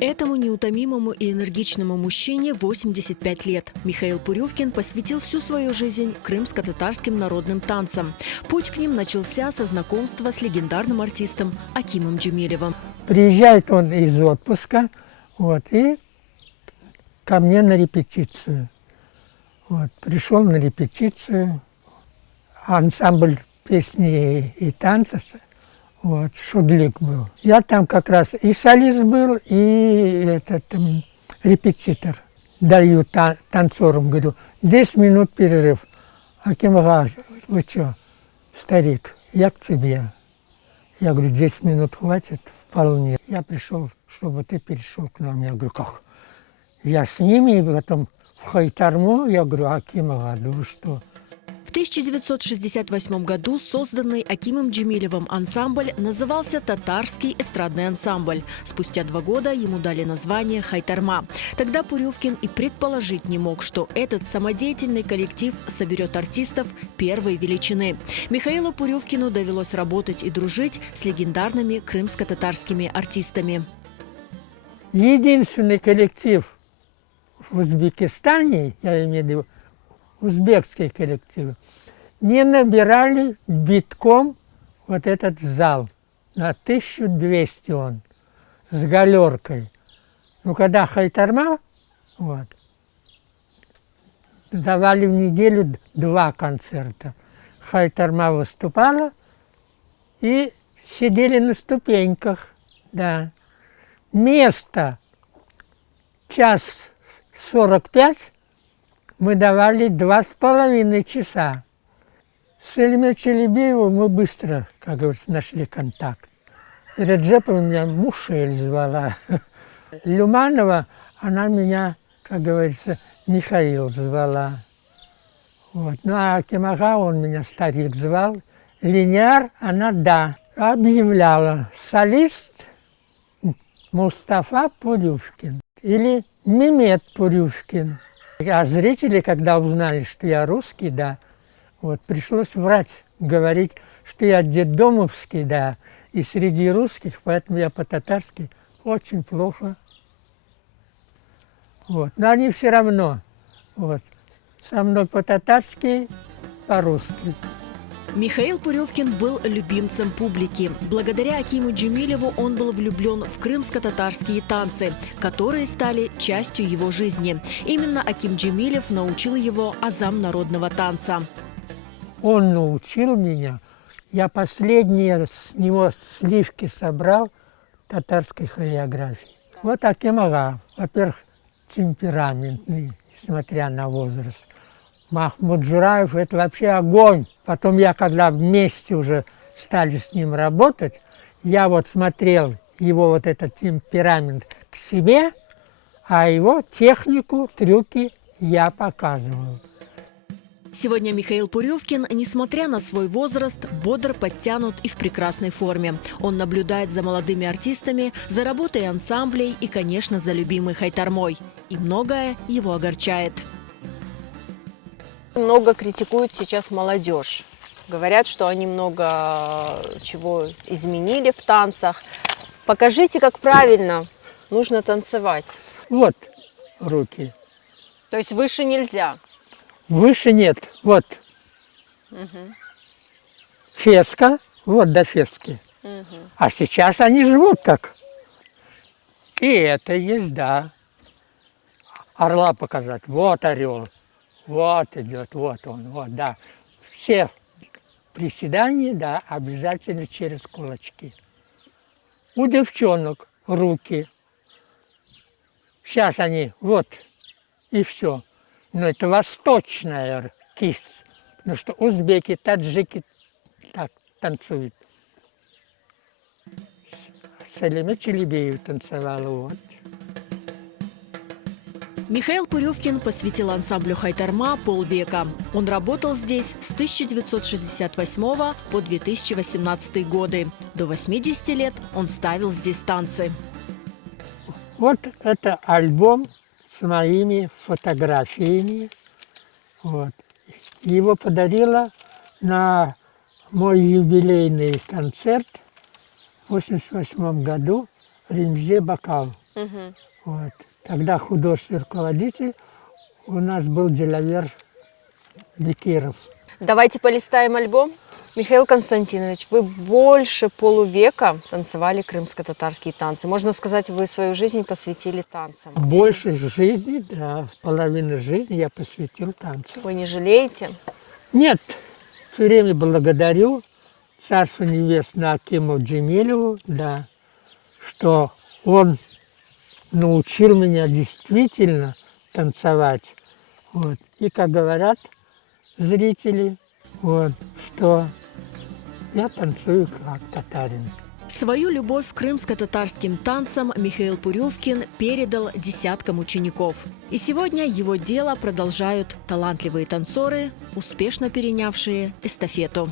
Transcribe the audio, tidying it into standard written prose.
Этому неутомимому и энергичному мужчине 85 лет. Михаил Пурювкин посвятил всю свою жизнь крымско-татарским народным танцам. Путь к ним начался со знакомства с легендарным артистом Акимом Джемилевым. Приезжает он из отпуска, и ко мне на репетицию. Пришел на репетицию, ансамбль песни и танца. Шудлик был. Я там как раз и солист был, и репетитор. Даю танцорам, говорю, 10 минут перерыв. Аким ага, вы что, старик, я к тебе. Я говорю, 10 минут хватит, вполне. Я пришел, чтобы ты перешел к нам. Я говорю, как? Я с ними, и потом в Хайтарму, я говорю, Аким ага, да вы что? В 1968 году созданный Акимом Джемилевым ансамбль назывался «Татарский эстрадный ансамбль». Спустя 2 года ему дали название «Хайтарма». Тогда Пурювкин и предположить не мог, что этот самодеятельный коллектив соберет артистов первой величины. Михаилу Пурювкину довелось работать и дружить с легендарными крымско-татарскими артистами. Единственный коллектив в Узбекистане, я имею в виду, узбекские коллективы, не набирали битком этот зал. На 1200 он, с галеркой. Но когда Хайтарма, давали в неделю 2 концерта. Хайтарма выступала и сидели на ступеньках. Да. Место 1:45 мы давали 2,5 часа. С Эльмиром Челебеевым мы быстро, как говорится, нашли контакт. Реджепова меня Мушель звала. Люманова, она меня, как говорится, Михаил звала. Ну а Акимага, он меня старик звал. Линяр, она да, объявляла. Солист Мустафа Пурювкин или Мимет Пурювкин. А зрители, когда узнали, что я русский, да, пришлось врать, говорить, что я детдомовский, да, и среди русских, поэтому я по-татарски очень плохо. Но они все равно, со мной по-татарски, по-русски. Михаил Пурювкин был любимцем публики. Благодаря Акиму Джемилеву он был влюблен в крымско-татарские танцы, которые стали частью его жизни. Именно Аким Джемилев научил его азам народного танца. Он научил меня. Я последние с него сливки собрал татарской хореографии. Аким ага, во-первых, темпераментный, несмотря на возраст. Махмуд Джураев – это вообще огонь. Потом я, когда вместе уже стали с ним работать, я смотрел его этот темперамент к себе, а его технику, трюки я показывал. Сегодня Михаил Пурювкин, несмотря на свой возраст, бодр, подтянут и в прекрасной форме. Он наблюдает за молодыми артистами, за работой ансамблей и, конечно, за любимой Хайтармой. И многое его огорчает. Много критикуют сейчас молодежь. Говорят, что они много чего изменили в танцах. Покажите, как правильно нужно танцевать. Руки. То есть выше нельзя? Выше нет. Угу. Феска, до фески. Угу. А сейчас они живут так. И это есть, да. Орла показать. Орел. Идет, он, да. Все приседания, да, обязательно через кулачки. У девчонок руки. Сейчас они, и все. Но это восточная кисть. Потому что узбеки, таджики так танцуют. Селима Челебеева танцевала, Михаил Пурювкин посвятил ансамблю «Хайтарма» полвека. Он работал здесь с 1968 по 2018 годы. До 80 лет он ставил здесь танцы. Это альбом с моими фотографиями. Его подарила на мой юбилейный концерт в 1988 году Ремзе Бакал. Мгм. Вот. Тогда художественный руководитель у нас был Делавер Бекиров. Давайте полистаем альбом. Михаил Константинович, вы больше полувека танцевали крымско-татарские танцы. Можно сказать, вы свою жизнь посвятили танцам. Больше жизни, да, половину жизни я посвятил танцу. Вы не жалеете? Нет, все время благодарю Царство Небесное Акиму Джемилеву, да, что он научил меня действительно танцевать. Вот. И, как говорят зрители, вот, что я танцую как татарин. Свою любовь к крымско-татарским танцам Михаил Пурювкин передал десяткам учеников. И сегодня его дело продолжают талантливые танцоры, успешно перенявшие эстафету.